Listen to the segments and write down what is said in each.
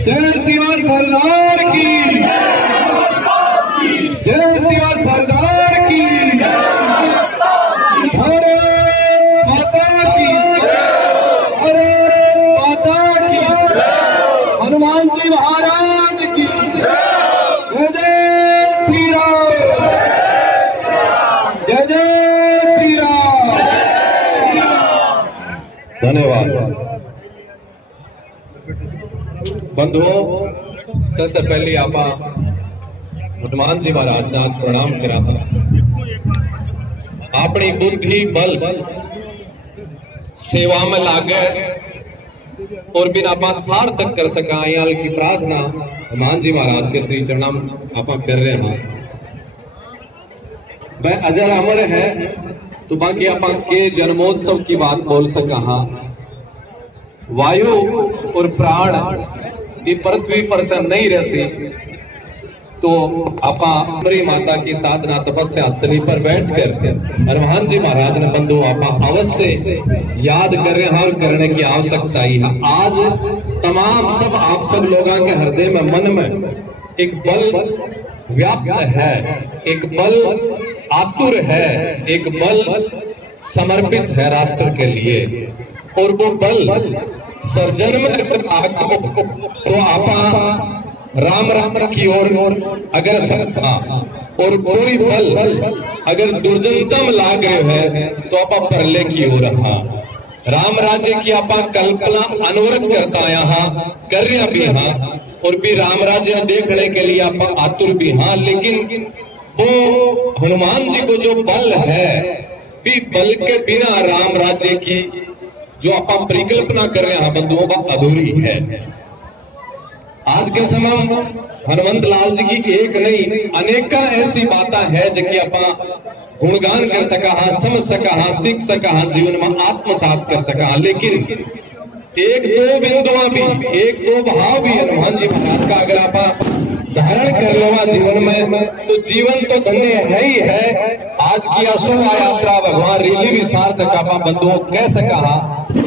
जय शिवा सरदार की, जय शिवा सरदार की, भारत माता की, भारत माता की, हनुमान जी महाराज की जय। जय श्री राम, जय जय श्री राम। धन्यवाद बंधुओं। सबसे पहले आप हनुमान जी महाराज ने प्रणाम करा। अपनी बुद्धि बल सेवा में लागे और बिना आप सार्थक कर सका याल की प्रार्थना हनुमान जी महाराज के श्री चरणों आप कर रहे हैं। मैं अजर अमर है तो बाकी आप के जन्मोत्सव की बात बोल सका। वायु और प्राण ये पृथ्वी पर से नहीं रहसी तो आपा हमारी माता की साधना तपस्या स्थली पर बैठकर हनुमान जी महाराज ने बंधु आपा अवश्य याद कर रहे हैं और करने की आवश्यकता ही है। आज तमाम सब आप सब लोगों के हृदय में मन में एक बल व्याप्त है, एक बल आतुर है, एक बल समर्पित है राष्ट्र के लिए। और वो बल सर्जन में तो आपा राम राम की ओर अगर सकता और कोई बल अगर दुर्जनतम लाग रहे है तो आपा परले की ओर रहा। राम राज्य की आपा कल्पना अनवरत करता यहाँ कर रहा भी हाँ और भी राम राज्य देखने के लिए आपा आतुर भी हाँ। लेकिन वो हनुमान जी को जो बल है भी बल के बिना राम राज्य की जो आप परिकल्पना कर रहे हैं बंधुओं का अधूरी है। आज के समय हनुमंत लाल जी की एक नहीं अनेक ऐसी बातें है जो कि आप गुणगान कर सका, समझ सका, सीख सका, जीवन में आत्मसात कर सका। लेकिन एक दो बिंदुआ भी, एक दो भाव भी हनुमान जी महाराज का अगर आप धारण कर लेवा जीवन में तो जीवन तो धन्य है ही है। आज की शोभा यात्रा भगवान रीली भी सार्थक आपा बंधुओं कह सका,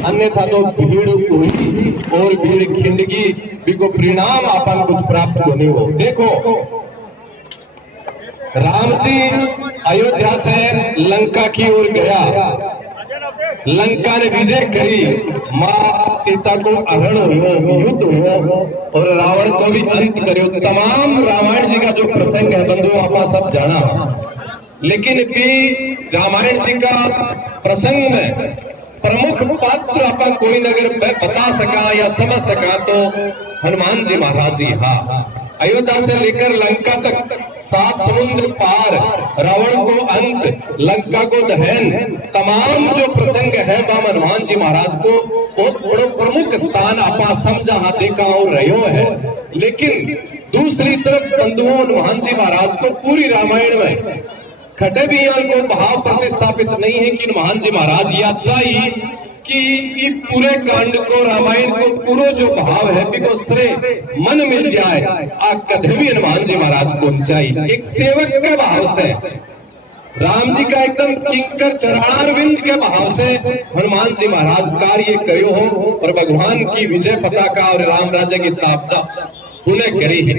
अन्यथा तो भीड़ हुई और भीड़ खिंडगी भी को परिणाम आपन कुछ प्राप्त होने हो। देखो राम जी अयोध्या से लंका की ओर गया, लंका ने विजय करी, मां सीता को अपहरण हुआ, युद्ध हुआ और रावण को भी अंत करो। तमाम रामायण जी का जो प्रसंग है बंधुओं आप सब जाना। लेकिन भी रामायण जी का प्रसंग में प्रमुख पात्र आप कोई नगर बता सका या समझ सका तो हनुमान जी महाराज जी। हाँ, अयोध्या से लेकर लंका तक 7 समुद्र पार, रावण को अंत, लंका को दहन, तमाम जो प्रसंग है बाबा हनुमान जी महाराज को बहुत बड़ो प्रमुख स्थान आपा समझा देखा और रहो है। लेकिन दूसरी तरफ बंधुओं हनुमान जी महाराज को पूरी रामायण में खटे भी को भाव प्रतिस्थापित नहीं है कि हनुमान जी महाराज या चाहिए कि पूरे कांड को रामायण को पूरा जो भाव है बिको श्रेय मन मिल जाए आ कदे भी हनुमान जी महाराज को चाहिए। एक सेवक के भाव से राम जी का एकदम किंकर चरणारविंद के भाव से हनुमान जी महाराज कार्य करो हो और भगवान की विजय पताका और राम राज्य की स्थापना उन्हें करी है।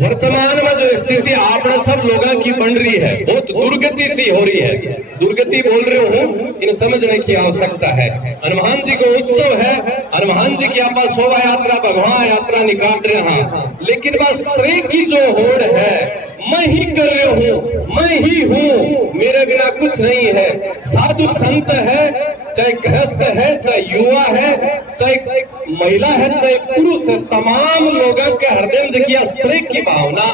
वर्तमान में जो स्थिति आपने सब लोगों की बन रही है बहुत दुर्गति सी हो रही है। दुर्गति बोल रहे हूँ इन समझने की आवश्यकता है। हनुमान जी को उत्सव है, हनुमान जी की आप शोभा यात्रा भगवान यात्रा निकाल रहे हैं, लेकिन बस श्रेय की जो होड़ है मैं ही कर रहा हूँ, मैं ही हूँ, मेरे बिना कुछ नहीं है। साधु संत है, चाहे गृहस्थ है, चाहे युवा है, चाहे महिला है, चाहे पुरुष है, तमाम लोगों के हृदय में जगिया श्रेय की भावना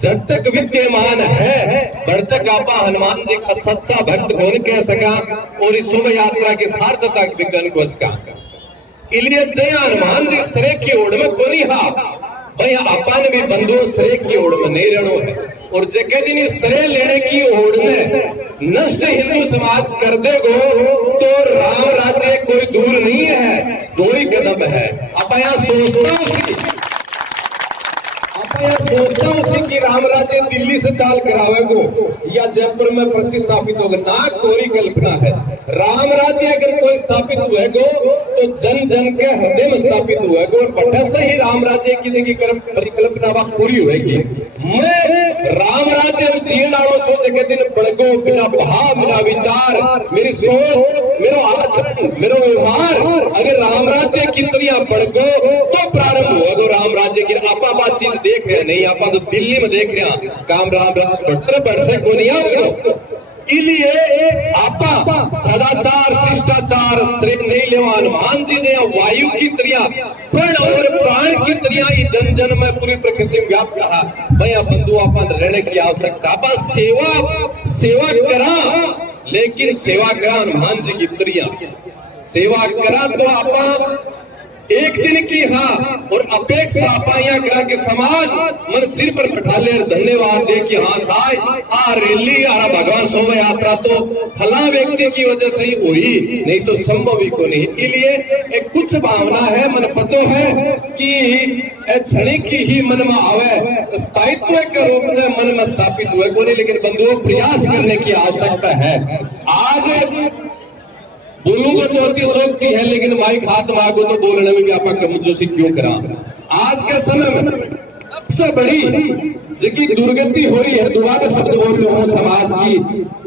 जब तक विद्यमान है बढ़ तक आपा हनुमान जी का सच्चा भक्त कौन कह सका और इस शोभा यात्रा की सार्थकता विज्ञान को सका। इसलिए जय हनुमान जी श्रेय की ओर में कोनी हा भाई अपन भी बंधु श्रेय की ओर में नहीं रहनो है। और जगह दिन श्रेय लेने की ओर में नष्ट हिंदू समाज कर देगो तो राम राज्य कोई दूर नहीं है, 2 ही कदम है। आप यहाँ सोचता मैं सोचता हूँ उसी की राम राज्य दिल्ली से चाल करावे को या जयपुर में प्रतिस्थापित होगा ना, कोई कल्पना है। राम राज्य अगर कोई स्थापित हुए गो तो जन जन के हृदय में स्थापित हुए गो, और बटे से ही राम राज्य की जगह परिकल्पना वह पूरी होगी। मैं राम राज्य जीण आड़ो सोच के दिन बड़गो, बिना भाव, बिना विचार, मेरी सोच, मेरो आचरण, मेरो व्यवहार अगर राम राज्य की दुनिया बढ़गो तो प्रारंभ होगा राम राज्य की। आपा बात चीज देख रहे नहीं, आपा तो दिल्ली में देख रहे हैं काम राम बढ़ से को नहीं। इसलिए आपा सदाचार शिष्टाचार श्रेय नहीं लेवा, हनुमान जी जो वायु की तरिया प्रण और प्राण की तरिया जन जन में पूरी प्रकृति में व्याप्त रहा। भैया बंधु आपा रहने की आवश्यकता, आपा सेवा करा, लेकिन सेवा करा हनुमान जी की तरिया सेवा करा तो आपा एक दिन की हाँ और अपेक्षा पाया करा कि समाज मन सिर पर बैठा ले धन्यवाद दे कि हाँ साय आ रैली आ भगवान शोभा यात्रा तो फला व्यक्ति की वजह से ही हुई, नहीं तो संभव ही को नहीं। इसलिए एक कुछ भावना है, मन पतो है कि क्षणिक ही मन में आवे, स्थायित्व के रूप से मन में स्थापित हुए को नहीं, लेकिन बंधुओं प्रयास करने की आवश्यकता है। आज बोलूंगा तो अति शोक्ति है, लेकिन माइक हाथ मांगो तो बोलने में भी आपा कमजोरी क्यों करा। आज के समय में सबसे बड़ी जिसकी दुर्गति हो रही है, दोबारा शब्द बोल रहे हो समाज की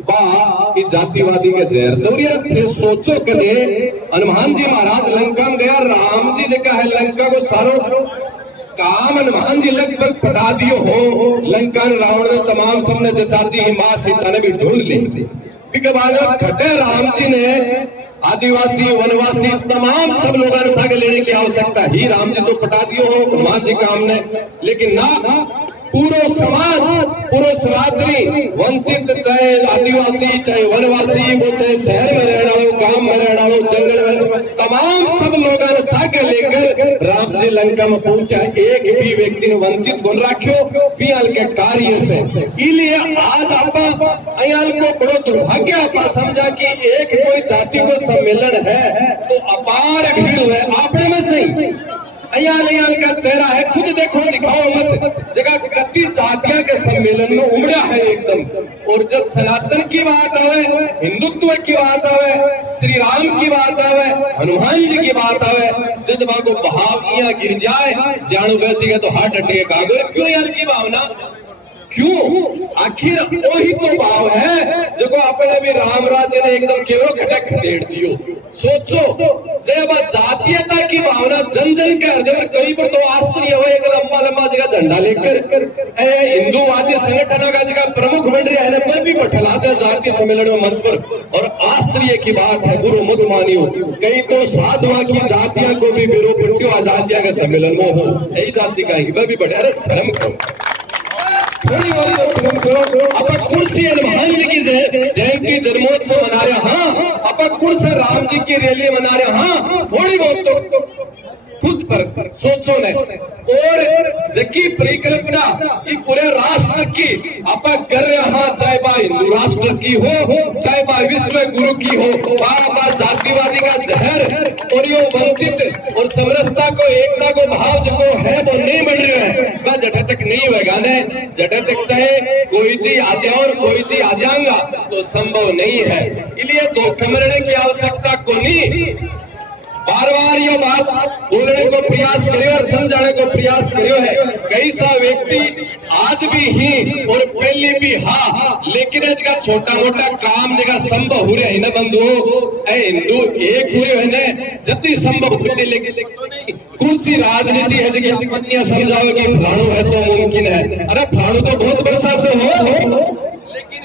बा जातिवादी के जहर से। और ये थे सोचो कदे हनुमान जी महाराज लंका में गया, राम जी जगह है लंका को सारो काम हनुमान जी लगभग पटा दियो हो। लंका रावण ने तमाम सबने जचाती ही मां सीता ने भी ढूंढ ली। घटे राम जी ने आदिवासी वनवासी तमाम सब लोगों ने सागे लेने की आवश्यकता ही, राम जी तो पटा दियो हो मां जी काम ने, लेकिन ना पूरा समाज, पूरा सनातनी वंचित, चाहे आदिवासी चाहे वनवासी, वो चाहे शहर में रहना हो, गांव में रहना हो, जंगल में, तमाम सब लोगों ने सागे लेकर राम जी लंका में पहुंचा। एक भी व्यक्ति ने वंचित बोल रखो पियाल के कार्य से। इसलिए आज आपा अयाल को बड़ो दुर्भाग्य आपा समझा कि एक कोई जाति को सम्मेलन है तो अपार भीड़ है आपने में सही अयाल का चेहरा है, खुद देखो दिखाओ मत, जगह कति जातिया के सम्मेलन में उमड़ा है एकदम। और जब सनातन की बात आवे, हिंदुत्व की बात आवे, श्री राम की बात आवे, हनुमान जी की बात आवे, जब को भाव यहाँ गिर जाए जानू बैसी तो हार्ट अटैक आ गए। क्यों यार की भावना, क्यों? आखिर वही तो भाव है जो अपने भी राम राजे ने एकदम केवल खटक खदेड़ दियो। सोचो जब जातीयता की भावना जन जन के हृदय में, कई पर तो आश्चर्य हो एक लंबा लंबा जगह झंडा लेकर हिंदूवादी संगठनों का जगह प्रमुख बन रहा है, मैं भी बैठलाते जातीय सम्मेलन में मंच पर। और आश्चर्य की बात है, गुरु मुद मानियो, कई तो साधुआ की जातियां को भी विरोध आजातिया के सम्मेलन में हो, यही जाति का ही मैं भी बैठे। अरे शर्म करो, थोड़ी बहुत अपन कुर्सी हनुमान जी की जयंती जन्मोत्सव मना रहे, हाँ अपन कुर्सी राम जी की रैली मना रहे, हाँ थोड़ी बहुत तो खुद पर सोचो ने। और जकी परिकल्पना ये पूरे राष्ट्र की अपन कर रहे, हाँ चाहे बा हिंदू राष्ट्र की हो चाहे बा विश्व गुरु की हो, बा जातिवादी का जहर और यो वंचित और समरसता को एकता को भाव जो है वो नहीं बढ़ रहे हैं, वह जटे तक नहीं होगा ने। जटे तक चाहे कोई जी आ जाए और कोई जी आ जाएगा तो संभव नहीं है। इसलिए धोखे में रहने की आवश्यकता को नहीं, बार बार ये बात बोलने को प्रयास करियो और समझाने को प्रयास करियो है। कई सा व्यक्ति आज भी ही और पहले भी हाँ, लेकिन जगह छोटा मोटा काम जगह संभव हो रहे है ना बंधुओं, हिंदू एक हो रहे है ना जितनी संभव हो रही, लेकिन कौन सी राजनीति है जगह समझाओ कि फलाणु है तो मुमकिन है। अरे फलाणु तो बहुत वर्षा से हो,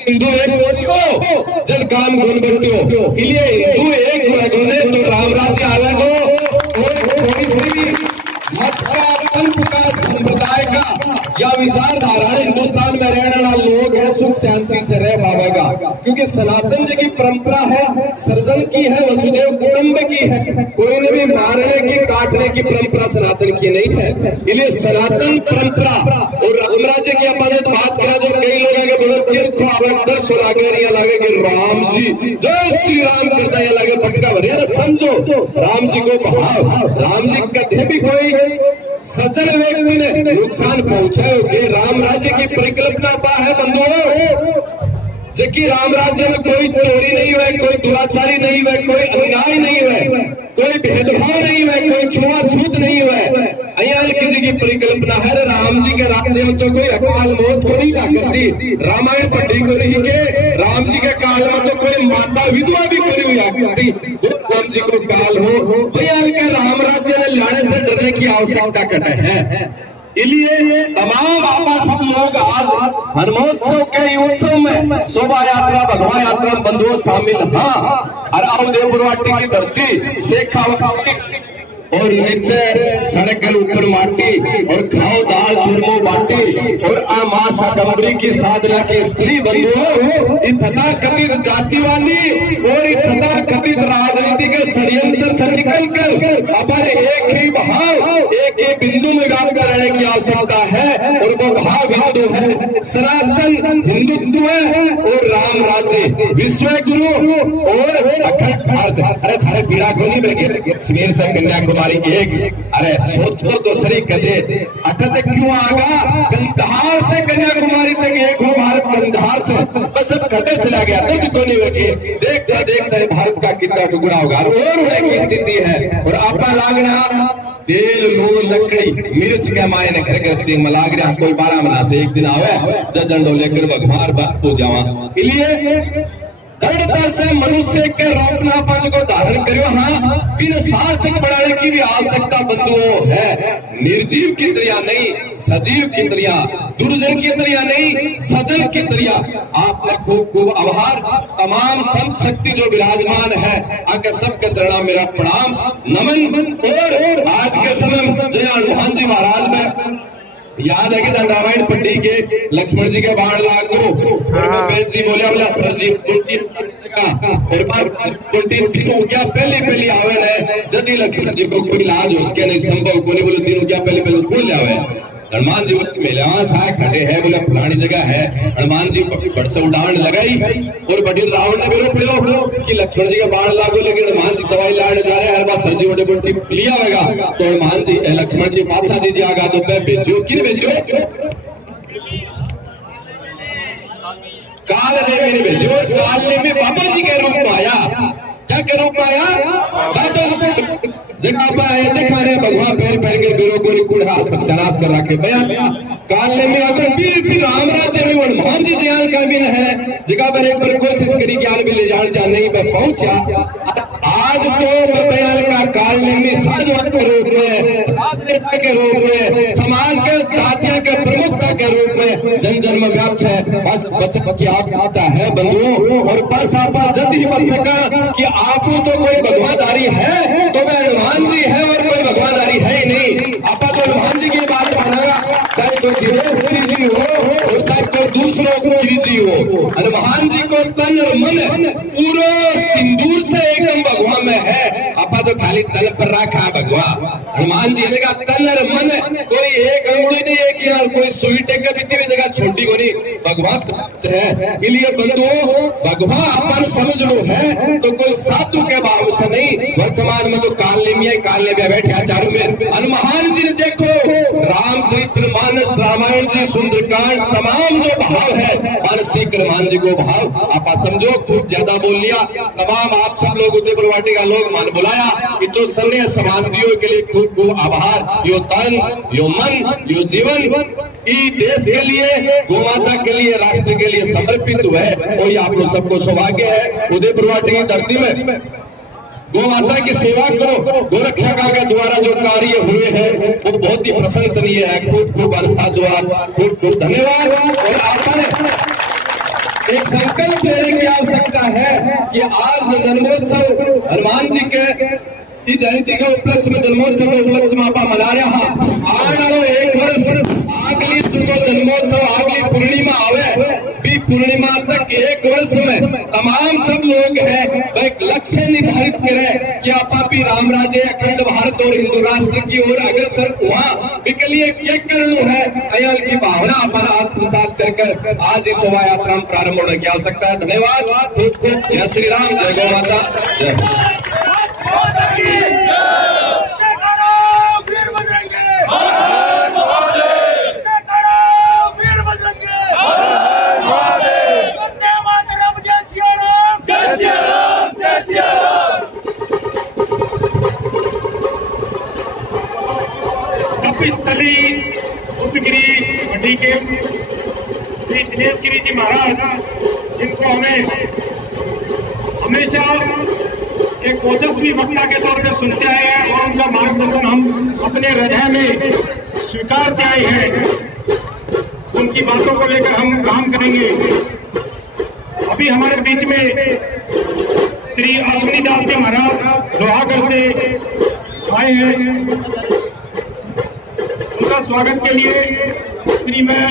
हिंदू एक हो जब काम गुण बनते हो। इसलिए हिंदू एक होने तो राम राज्य आवेगो, मत का अल्प का संप्रदाय का या विचारधारा हिंदुस्तान में रहने वाला लोग है सुख शांति से रह पाएगा, क्योंकि सनातन जी की परंपरा है, सर्जन की है, वसुदेव कुटुंब की है, कोई ने भी मारने की काटने की परंपरा सनातन की नहीं है। इसलिए सनातन परंपरा और राम राज्य की अपन बात करा जो कई लोग आगे बोलो चिर को लगे कि राम जी जय श्री राम करता है लगे पटका सवरे समझो राम जी को भाव। राम जी कदे भी कोई सज्जन व्यक्ति ने नुकसान पहुंचाओ कि राम राज्य की परिकल्पना पा है बंधुओं, जबकि राम राज्य में कोई चोरी नहीं हुए, कोई दुराचारी नहीं हुए, कोई अन्याय नहीं हुए, कोई भेदभाव नहीं हुए, कोई छुआछूत नहीं हुए। अयाल जी की परिकल्पना है राम जी के राज्य में तो कोई अकाल मौत हो नहीं करती। रामायण पढ़ी को नहीं के राम जी के काल में तो कोई माता विधवा भी कोई हुआ करती। राम जी को काल हो अयाल के राम राज्य में लड़ने से डरने की आवश्यकता कटे है। इसलिए तमाम आपा सब लोग आज हनुमोत्सव के उत्सव में शोभा यात्रा भगवा यात्रा बंधुओं शामिल। हाँ, और अवधेपुर वाटी की धरती शेखावती और नीचे सड़क के ऊपर माटी और घाव दाल चूरमो बाटी और आमा सकंबरी की साधना की स्त्री बंधुओं, तथा कथित जातिवादी और तथा कथित राजनीति के षड्यंत्र से निकल कर अपन एक ही भाव एक ही बिंदु में व्याप्त करने की आवश्यकता है। और वो भाव बिंदु है सनातन हिंदुत्व और राम राज्य, विश्व गुरु और अखंड भारत। अरे थारे पीड़ा को नहीं बेगे कश्मीर से कन्याकुमारी एक, अरे सोचो तो सही कदे अटत क्यों आगा कंधार से कन्याकुमारी तक एक हो भारत, कंधार से बस अब कटे चला गया दर्द को नहीं होगी। देखता देखता भारत का कितना टुकड़ा होगा और होने की स्थिति है। और आपका लागना तेल लूण लकड़ी मिर्च के मायने घर घर सिंह में लाग रहा कोई 12 महीना से एक दिन आवे जजंडो लेकर भगवान बात को जावा। इसलिए दृढ़ता से मनुष्य के रोपनापन को धारण करो। हाँ, बिन सार्थक बढ़ाने की भी आवश्यकता बंधुओं है। निर्जीव की तरह नहीं, सजीव की तरह, दुर्जन की तरह नहीं, सजन की तरह। आपने खूब खूब आभार। तमाम संत शक्ति जो विराजमान है आके सबके चरणा मेरा प्रणाम नमन। और आज के समय जय हनुमान जी महाराज में याद है कि रामायण पट्टी के लक्ष्मण जी के बाण लाग दो जी बोलिया सर जी हो गया पहले आवे न यदि लक्ष्मण जी को कोई इलाज हो उसके नहीं संभव को नहीं बोले दिन हो गया पहले खुल जावे। हनुमान जी मेले साय खड़े है बोले पुरानी जगह है। हनुमान जी बड़ से उड़ान लगाई और बड़ी रावण ने बेरो पड़ो कि लक्ष्मण जी का बाण लागो, लेकिन हनुमान जी दवाई लाने जा रहे हैं। हर बार सर जी वोटे बोलती लिया होगा तो हनुमान जी लक्ष्मण जी बादशाह जी आगा तो भेजो किन भेजो काल ने मेरे भेजो। काल ने भी बाबा जी के रूप में आया। क्या के रूप में आया? बाबा जगह पर आए दिखा रहे भगवान पैर पैर के बेरों को रिकूड़ा तलाश कर रखे बयान काल में अगर फिर राम राज्य में हनुमान जी ज्ञान का भी है जगह पर एक बार कोशिश करी ज्ञान भी ले जान नहीं पर पहुंचा। आज तो बयान का काल में समाजवाद के रूप में, राजनेता के रूप में, समाज के जातिया के प्रमुखता के रूप में जन जन में व्याप्त है। बस बचत की आता है बंधुओं। और बस आप जल्द ही बच सका कि आप तो कोई भगवानदारी है तो मैं हनुमान जी है और कोई भगवानदारी है ही नहीं। आप तो हनुमान जी की बात मानेगा चाहे कोई दिनेश गिरी जी हो और चाहे कोई दूसरों गिरी जी हो। हनुमान जी को तन और मन पूरा सिंदूर से एकदम भगवान में है। आपा तो खाली तल पर रखा है भगवान। हनुमान जी ने कहा तन और मन कोई एक अंगुली नहीं एक यार कोई सुई टेक भी जगह छोटी को नहीं भगवान है। इसलिए बंधुओं भगवान अपन समझ लो है तो कोई साधु के भाव से नहीं। वर्तमान में तो काल में बैठे आचार्य में हनुमान जी ने देखो रामचरितमानस रामायण जी सुंदरकांड तमाम जो भाव है मानसिक हनुमान जी को भाव आप समझो खूब ज्यादा बोल लिया। तमाम आप सब लोग उदयपुर वाटी का लोग मान बुलाया कि जो सन्ने समाधियों के लिए खूब खूब आभार। यो तन यो मन यो जीवन ई देश के लिए गोमाता के लिए राष्ट्र के लिए समर्पित हुए और ये आप लोग सबको सौभाग्य है। उदयपुर वाटी की धरती में गोमाता की सेवा करो। गोरक्षा के द्वारा जो कार्य हुए हैं वो बहुत ही प्रशंसनीय है। खूब खूब साधुवाद खूब खूब धन्यवाद। और आपने एक संकल्प लेने की आवश्यकता है कि आज जन्मोत्सव हनुमान जी के जयंती के उपलक्ष्य में जन्मोत्सव के उपलक्ष्य में आप मना रहा आने एक वर्ष अगली तो जन्मोत्सव अगली पूर्णिमा आवे भी पूर्णिमा तक एक वर्ष में तमाम सब लोग हैं एक लक्ष्य निर्धारित करें कि आप भी राम राज्य अखंड भारत और हिंदू राष्ट्र की ओर अग्रसर हुआ के लिए क्या करना है। अयाल की भावना अपन आज संसार कर आज इस शोभा यात्रा में प्रारंभ होने की आवश्यकता है। धन्यवाद। खूब खूब जय श्री राम, जय गौ माता, जय स्थली उदगिरी मंडी के श्री दिनेश गिरी जी महाराज, जिनको हमें हमेशा एक ओजस्वी वक्ता के तौर पे सुनते आए हैं और उनका मार्गदर्शन हम अपने हृदय में स्वीकारते आए हैं। उनकी बातों को लेकर हम काम करेंगे। अभी हमारे बीच में श्री अश्विनी दास जी महाराज लोहागढ़ से आए हैं। उनका स्वागत के लिए श्री मैं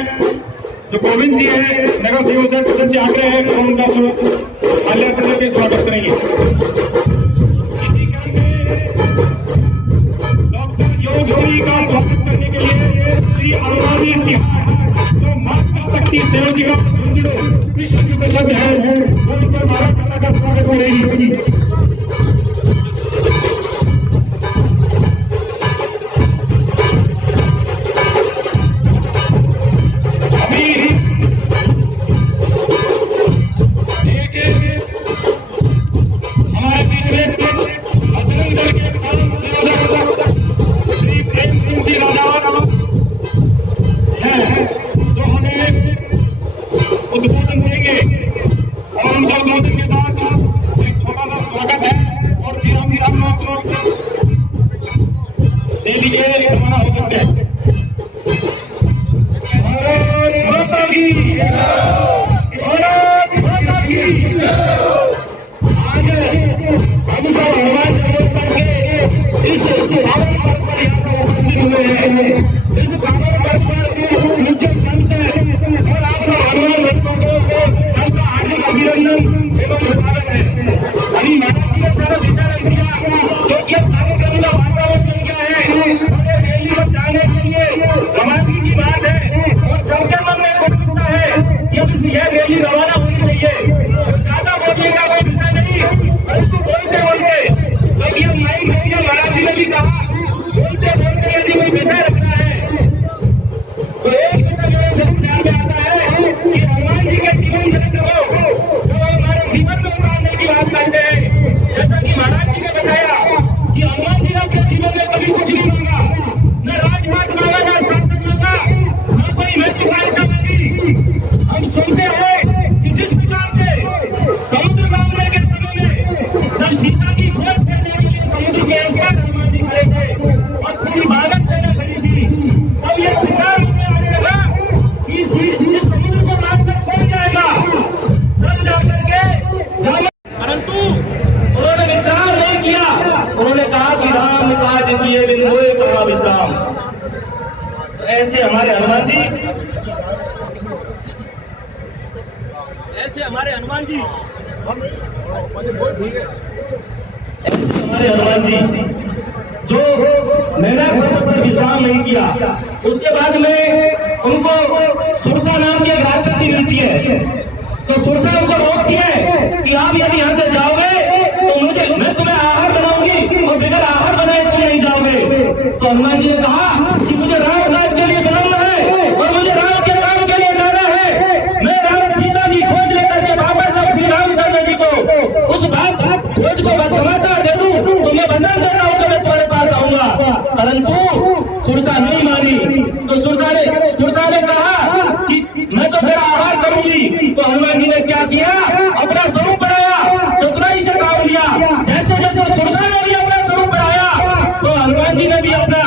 जो गोविंद जी है नगर संयोजक उनसे आग्रह है तो उनका माल्यार्पण करके स्वागत करेंगे। इसी क्रम में डॉक्टर योगश्री का स्वागत करने के लिए श्री अरुणाजी सिंह जो मातृशक्ति संयोजिका विश्व की परिषद है वो उनका भारत माता का स्वागत करेगी। उद्बोधन देंगे और उनके उद्बोधन के बाद एक छोटा सा स्वागत है और फिर हम सब लोग दिल्ली के रवाना हो सकते हैं। भारत माता की, भारत माता की। आज हम सब हनुमान जन्मोत्सव के इस पावन पर्व पर यहाँ से उपस्थित हुए हैं। इस पावन पर्व पर पूज्य संत और आप हनुमान भक्तों को सबका हार्दिक अभिनंदन एवं स्वागत है। अभी महाराज जी ने सारा दिशा रख दिया क्योंकि अब कार्यक्रम का वातावरण बन गया है और रैली में जाने के लिए रवानगी की बात है और सबके मन में उत्सुकता है कि अब यह रैली रवाना होनी चाहिए। तो ज्यादा बोलने का कोई विषय नहीं, परंतु बोलते बोलते क्योंकि अब माइक दे दिया, महाराज जी ने भी कहा बोलते बोलते यदि कोई विषय रखना है तो एक विषय मेरे जरूर ध्यान में आता है कि हनुमान जी के जीवन चरित्र को जब हम हमारे जीवन में उतारने की बात करते हैं, जैसा कि महाराज जी ने बताया कि हनुमान जी ने अपने जीवन में कभी कुछ नहीं मांगा, न राजपाट मांगा, न शासन मांगा, न कोई महत्वाकांक्षा मांगी। हम सुनते हैं कि जिस प्रकार से समुद्र मांगने के समय में जब सीता की खोज करने के लिए समुद्र के आस पास हनुमान जी खड़े थे और पूरी भारत सेना खड़ी थी, तब यह विचार होने आने लगा कि इस समुद्र को मारकर कौन जाएगा, तब जाकर के परंतु उन्होंने विश्राम नहीं किया। उन्होंने कहा कि राम काज किए बिन मोए कहा विश्राम। ऐसे हमारे हनुमान जी, ऐसे हमारे हनुमान जी, ऐसे हमारे हनुमान जी जो मैदान पर्वत पर विश्राम नहीं किया। उसके बाद में उनको सुरसा नाम की एक राक्षसी मिलती है, तो सुरसा उनको रोकती है कि आप यदि यहाँ से जाओगे तो मैं तुम्हें आहार बनाऊंगी और बिना आहार बनाए तुम नहीं जाओगे। तो हनुमान जी ने कहा कि मुझे राम काज के लिए निकलना है और मुझे राम के काम के लिए जाना है। मैं राम सीता की खोज लेकर के वापस अब श्री रामचंद्र जी को उस बात खोज को समाचार दे दूं तो मैं बंधन देता हूँ तो मैं तुम्हारे पास आऊंगा। परंतु सुरसा नहीं मानी। तो सुरसा ने कहा कि मैं तो तेरा आहार करूंगी। तो हनुमान जी ने क्या किया, अपना स्वरूप बनाया, चतुराई से काम लिया। जैसे जैसे सुरसा ने भी अपना स्वरूप बनाया तो हनुमान जी ने भी अपना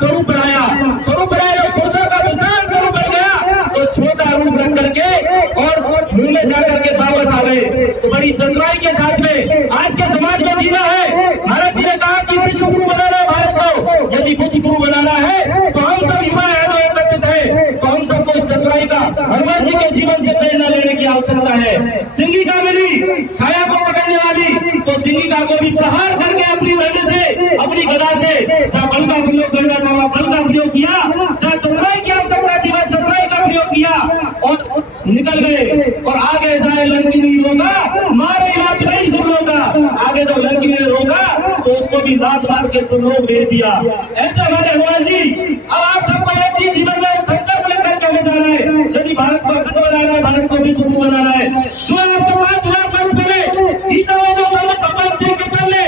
स्वरूप बनाया। जब सुरसा का विशाल स्वरूप बन गया तो छोटा रूप रख करके और मुंह में जाकर के वापस आ गए। तो बड़ी चतुराई के साथ में आज के समाज में जीना है। महाराज जी ने कहा कि विश्व गुरु बनाना है भारत को। यदि विश्व गुरु बनाना है तो हम सब युवा एकत्रित है, तो हम सबको इस चतुराई का हनुमान जी के जीवन से प्रेरणा लेने की आवश्यकता है। सिंगिका मिली छाया को पकड़ने वाली, तो सिंगिका को भी प्रहार करके अपनी धनुष से, अपनी गदा से जहाँ बल का प्रयोग करना था वहाँ बल का प्रयोग किया, जहाँ चतुराई की आवश्यकता थी वह चतुराई का प्रयोग किया और निकल गए। और आगे जाए लंकिनी रोका, मारे लात नहीं सुन रोका। आगे जब लंकिनी ने रोका तो उसको भी की दात मार के सुलोक भेज दिया। ऐसे हमारे हनुमान जी, अब आप सबको एक चीज जीवन में संकल्प लेकर के आगे जाना है। यदि भारत को अखंड बनाना है, भारत को विश्व गुरु बनाना है, जो आपसे 5,000 वर्ष पहले गीता में जो संत भगवान श्री कृष्ण ने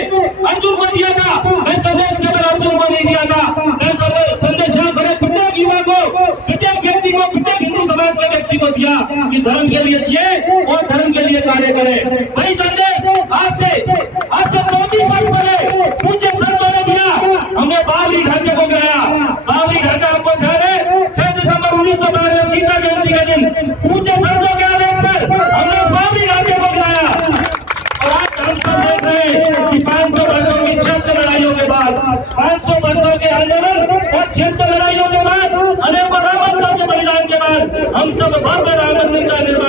अर्जुन को दिया था, मैं संदेश केवल अर्जुन को नहीं दिया था, मैं संदेश बड़े प्रत्येक युवा को, प्रत्येक व्यक्ति को, प्रत्येक हिंदू समाज के व्यक्ति को दिया कि धर्म के लिए जिए और धर्म के लिए कार्य करें। वही संदेश आज से 34 वर्ष पहले पूज्य संतों ने दिया। हमने बाबरी ढांचे को गिराया। बाबरी ढांचा आपको ध्यान है, 6 दिसंबर 1992 गीता जयंती के दिन पूज्य संतों के आदेश पर हमने बाबरी ढांचे को गिराया। और आज हम सब देख रहे हैं कि 500 वर्षों की 76 लड़ाइयों के बाद, 500 वर्षों के आंदोलन और 76 लड़ाइयों के बाद, अनेकों राम के बलिदान के बाद हम सब भव्य राम मंदिर का निर्माण